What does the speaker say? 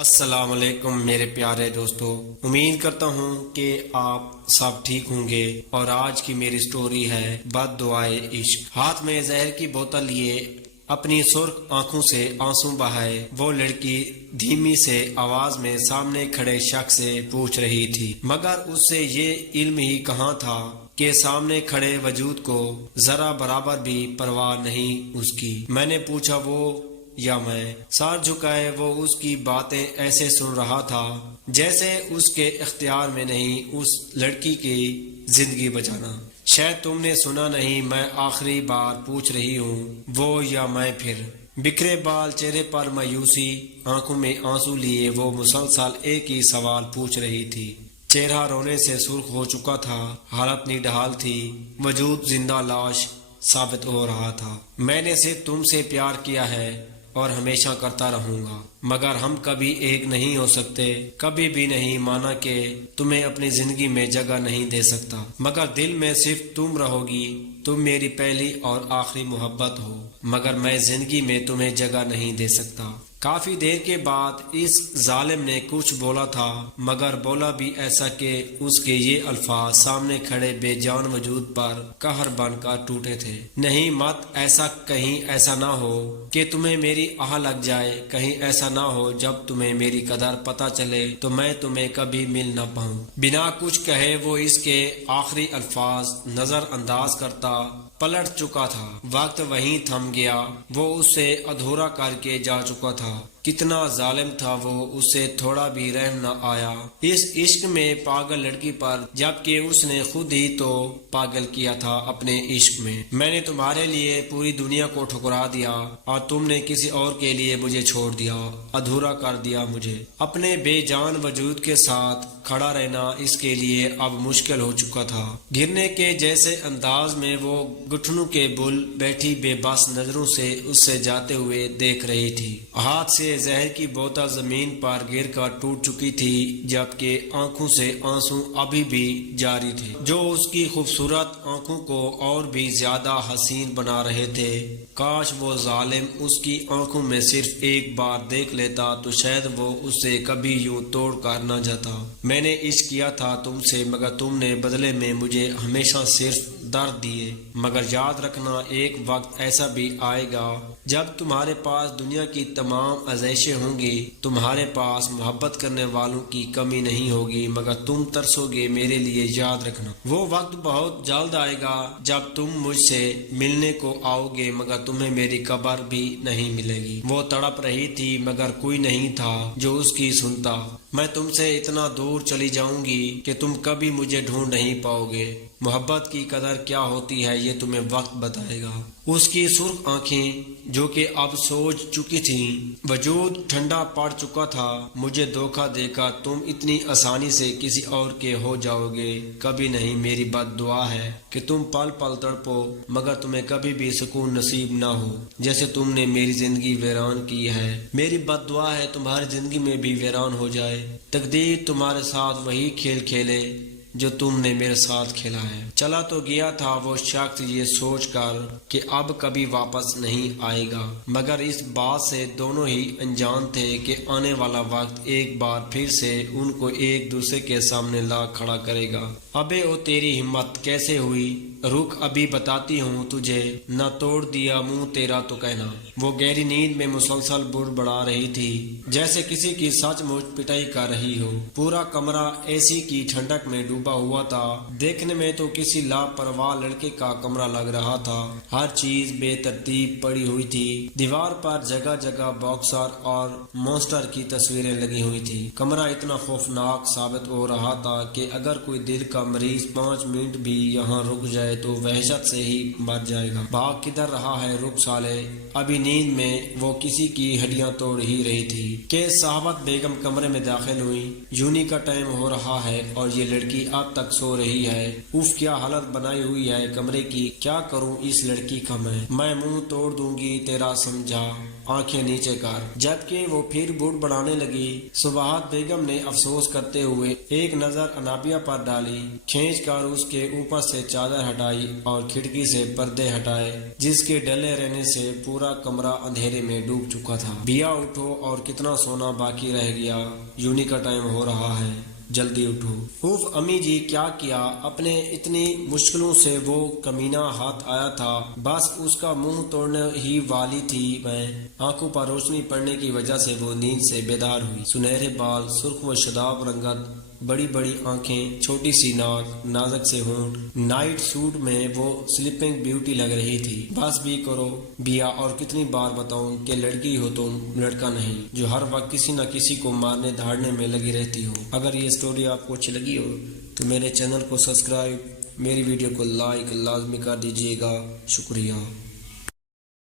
السلام علیکم میرے پیارے دوستو، امید کرتا ہوں کہ آپ سب ٹھیک ہوں گے۔ اور آج کی میری سٹوری ہے بد دعائے عشق۔ ہاتھ میں زہر کی بوتل لیے اپنی سرخ آنکھوں سے آنسو بہائے وہ لڑکی دھیمی سے آواز میں سامنے کھڑے شخص سے پوچھ رہی تھی، مگر اس سے یہ علم ہی کہاں تھا کہ سامنے کھڑے وجود کو ذرا برابر بھی پرواہ نہیں اس کی۔ میں نے پوچھا وہ یا میں؟ سر جھکائے وہ اس کی باتیں ایسے سن رہا تھا جیسے اس کے اختیار میں نہیں اس لڑکی کی زندگی بچانا۔ شاید تم نے سنا نہیں، میں آخری بار پوچھ رہی ہوں، وہ یا میں پھر؟ بکھرے بال، چہرے پر مایوسی، آنکھوں میں آنسو لیے وہ مسلسل ایک ہی سوال پوچھ رہی تھی۔ چہرہ رونے سے سرخ ہو چکا تھا، حالت نڈھال تھی، وجود زندہ لاش ثابت ہو رہا تھا۔ میں نے صرف تم سے پیار کیا ہے اور ہمیشہ کرتا رہوں گا، مگر ہم کبھی ایک نہیں ہو سکتے۔ کبھی بھی نہیں مانا کہ تمہیں اپنی زندگی میں جگہ نہیں دے سکتا، مگر دل میں صرف تم رہو گی۔ تم میری پہلی اور آخری محبت ہو، مگر میں زندگی میں تمہیں جگہ نہیں دے سکتا۔ کافی دیر کے بعد اس ظالم نے کچھ بولا تھا، مگر بولا بھی ایسا کہ اس کے یہ الفاظ سامنے کھڑے بے جان وجود پر قہر بن کر ٹوٹے تھے۔ نہیں مت، ایسا کہیں ایسا نہ ہو کہ تمہیں میری آہ لگ جائے، کہیں ایسا نہ ہو جب تمہیں میری قدر پتہ چلے تو میں تمہیں کبھی مل نہ پاؤں۔ بنا کچھ کہے وہ اس کے آخری الفاظ نظر انداز کرتا پلٹ چکا تھا۔ وقت وہیں تھم گیا، وہ اسے ادھورا کر کے جا چکا تھا۔ کتنا ظالم تھا وہ، اسے تھوڑا بھی رحم نہ آیا اس عشق میں پاگل لڑکی پر، جبکہ اس نے خود ہی تو پاگل کیا تھا اپنے عشق میں۔ میں نے تمہارے لیے پوری دنیا کو ٹھکرا دیا اور تم نے کسی اور کے لیے مجھے چھوڑ دیا، ادھورا کر دیا مجھے۔ اپنے بے جان وجود کے ساتھ کھڑا رہنا اس کے لیے اب مشکل ہو چکا تھا۔ گرنے کے جیسے انداز میں وہ گھٹنوں کے بل بیٹھی بے بس نظروں سے اس سے جاتے ہوئے دیکھ رہی تھی۔ ہاتھ سے زہر کی بوتل زمین پر گر کر ٹوٹ چکی تھی، جبکہ آنکھوں سے آنسو ابھی بھی جاری تھے، جو اس کی خوبصورت آنکھوں کو اور بھی زیادہ حسین بنا رہے تھے۔ کاش وہ ظالم اس کی آنکھوں میں صرف ایک بار دیکھ لیتا تو شاید وہ اسے کبھی یوں توڑ کر نہ جاتا۔ میں نے عشق کیا تھا تم سے، مگر تم نے بدلے میں مجھے ہمیشہ صرف درد دیے۔ مگر یاد رکھنا، ایک وقت ایسا بھی آئے گا جب تمہارے پاس دنیا کی تمام آزائشیں ہوں گی، تمہارے پاس محبت کرنے والوں کی کمی نہیں ہوگی، مگر تم ترسو گے میرے لیے۔ یاد رکھنا، وہ وقت بہت جلد آئے گا جب تم مجھ سے ملنے کو آؤ گے، مگر تمہیں میری قبر بھی نہیں ملے گی۔ وہ تڑپ رہی تھی، مگر کوئی نہیں تھا جو اس کی سنتا۔ میں تم سے اتنا دور چلی جاؤں گی کہ تم کبھی مجھے ڈھونڈ نہیں پاؤ گے۔ محبت کی قدر کیا ہوتی ہے یہ تمہیں وقت بتائے گا۔ اس کی سرخ آنکھیں جو کہ اب سوج چکی تھیں، وجود ٹھنڈا پڑ چکا تھا۔ مجھے دھوکہ دے کر تم اتنی آسانی سے کسی اور کے ہو جاؤ گے، کبھی نہیں۔ میری بد دعا ہے کہ تم پل پل تڑپو، مگر تمہیں کبھی بھی سکون نصیب نہ ہو، جیسے تم نے میری زندگی ویران کی ہے۔ میری بد دعا ہے تمہاری زندگی میں بھی ویران ہو جائے، تقدیر تمہارے ساتھ وہی کھیل کھیلے جو تم نے میرے ساتھ کھیلا ہے۔ چلا تو گیا تھا وہ شخص یہ سوچ کر کہ اب کبھی واپس نہیں آئے گا، مگر اس بات سے دونوں ہی انجان تھے کہ آنے والا وقت ایک بار پھر سے ان کو ایک دوسرے کے سامنے لا کھڑا کرے گا۔ ابے او تیری ہمت کیسے ہوئی، رک ابھی بتاتی ہوں تجھے، نہ توڑ دیا منہ تیرا تو کہنا۔ وہ گہری نیند میں مسلسل بڑبڑا رہی تھی، جیسے کسی کی سچ مچ پٹائی کر رہی ہو۔ پورا کمرہ اے سی کی ٹھنڈک میں ڈوبا ہوا تھا، دیکھنے میں تو کسی لاپرواہ لڑکے کا کمرہ لگ رہا تھا۔ ہر چیز بے ترتیب پڑی ہوئی تھی، دیوار پر جگہ جگہ باکسر اور مونسٹر کی تصویریں لگی ہوئی تھی۔ کمرہ اتنا خوفناک ثابت ہو رہا تھا کہ اگر کوئی دل کا مریض 5 منٹ بھی یہاں رک جائے تو وحشت سے ہی مر جائے گا۔ بھاگ کدھر رہا ہے، رک سالے۔ ابھی نیند میں وہ کسی کی ہڈیاں توڑ ہی رہی تھی کہ صاحبت بیگم کمرے میں داخل ہوئی۔ یونی کا ٹائم ہو رہا ہے اور یہ لڑکی اب تک سو رہی ہے۔ اف کیا حالت بنائی ہوئی ہے کمرے کی، کیا کروں اس لڑکی کا میں منہ توڑ دوں گی تیرا، سمجھا؟ آنکھیں نیچے کر۔ جبکہ وہ پھر بوڑھ بڑھانے لگی۔ سباہت بیگم نے افسوس کرتے ہوئے ایک نظر انابیہ پر ڈالی، کھینچ کر اس کے اوپر سے چادر ہٹائی اور کھڑکی سے پردے ہٹائے جس کے ڈلے رہنے سے پورا کمرہ اندھیرے میں ڈوب چکا تھا۔ بیا اٹھو، اور کتنا سونا باقی رہ گیا، یونی کا ٹائم ہو رہا ہے، جلدی اٹھو۔ اوف امی جی، کیا اپنے اتنی مشکلوں سے وہ کمینہ ہاتھ آیا تھا، بس اس کا منہ توڑنے ہی والی تھی میں۔ آنکھوں پر روشنی پڑنے کی وجہ سے وہ نیند سے بیدار ہوئی۔ سنہرے بال، سرخ و شاداب رنگت، بڑی بڑی آنکھیں، چھوٹی سی ناک، نازک سے ہونٹ، نائٹ سوٹ میں وہ سلیپنگ بیوٹی لگ رہی تھی۔ بس بھی کرو بیا، اور کتنی بار بتاؤں کہ لڑکی ہو تم، لڑکا نہیں جو ہر وقت کسی نہ کسی کو مارنے دھاڑنے میں لگی رہتی ہو۔ اگر یہ سٹوری آپ کو اچھی لگی ہو تو میرے چینل کو سبسکرائب، میری ویڈیو کو لائک لازمی کر دیجیے گا۔ شکریہ۔